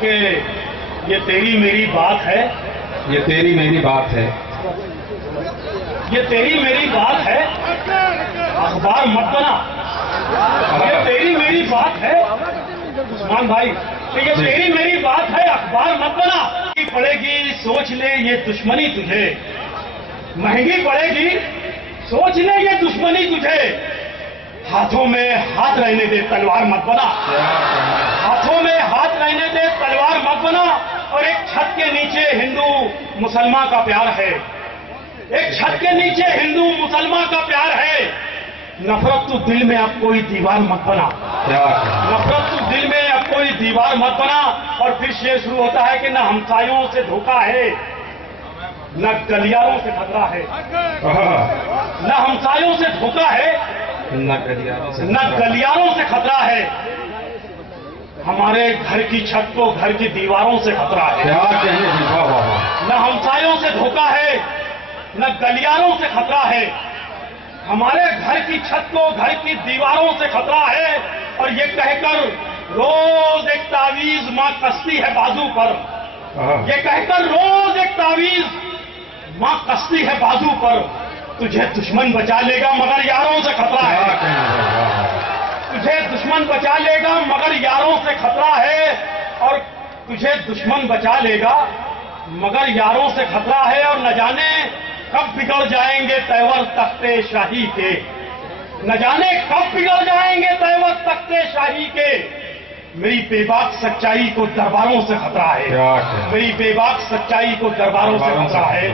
کہ یہ تیری میری بات ہے، یہ تیری میری بات ہے، یہ تیری میری بات ہے، اخبار مت بنا۔ یہ تیری میری بات ہے عثمان بھائی، کہ یہ تیری میری بات ہے، اخبار مت بنا۔ پڑے گی سوچ لے یہ دشمنی تجھے، مہنگی پڑے گی سوچ لے یہ دشمنی تجھے، ہاتھوں میں ہاتھ رہنے دے تلوار مت بنا، ہاتھوں میں ہاتھ رہنے دے تلوار مت بنا۔ اور ایک چھت کے نیچے ہندو مسلمان کا پیار ہے، ایک چھت کے نیچے ہندو مسلمان کا پیار ہے، نفرت تو دل میں اب کوئی دیوار مت بنا، نفرت تو دل میں اب کوئی دیوار مت بنا۔ اور پھر شعر شروع ہوتا ہے کہ نہ ہمسایوں سے دھوکہ ہے، نہ گلیاروں سے خطرہ ہے، نہ ہمسایوں سے دھوکہ ہے، نہ گلیاروں سے خطرہ ہے، ہمارے گھر کی چھت کو گھر کی دیواروں سے خطرہ ہے۔ نہ ہمسایوں سے دھوکہ ہے، نہ گلیاروں سے خطرہ ہے، ہمارے گھر کی چھت کو گھر کی دیواروں سے خطرہ ہے۔ اور یہ کہہ کر روز ایک تعویذ ماں کستی ہے بازو پر، یہ کہہ کر روز ایک تعویذ ماں کستی ہے بازو پر، تجھے دشمن بچا لے گا مگر یاروں سے خطرہ ہے، تجھے دشمن بچا لے گا مگر یاروں سے خطرہ ہے، اور تجھے دشمن بچا لے گا مگر یاروں سے خطرہ ہے۔ اور نہ جانے کب بگڑ جائیں گے تیور تخت شاہی کے، نہ جانے کب بگڑ جائیں گے تیور تخت شاہی کے، میری بے باک سچائی کو درباروں سے خطرہ ہے، میری بے باک سچائی کو درباروں سے خطرہ ہے۔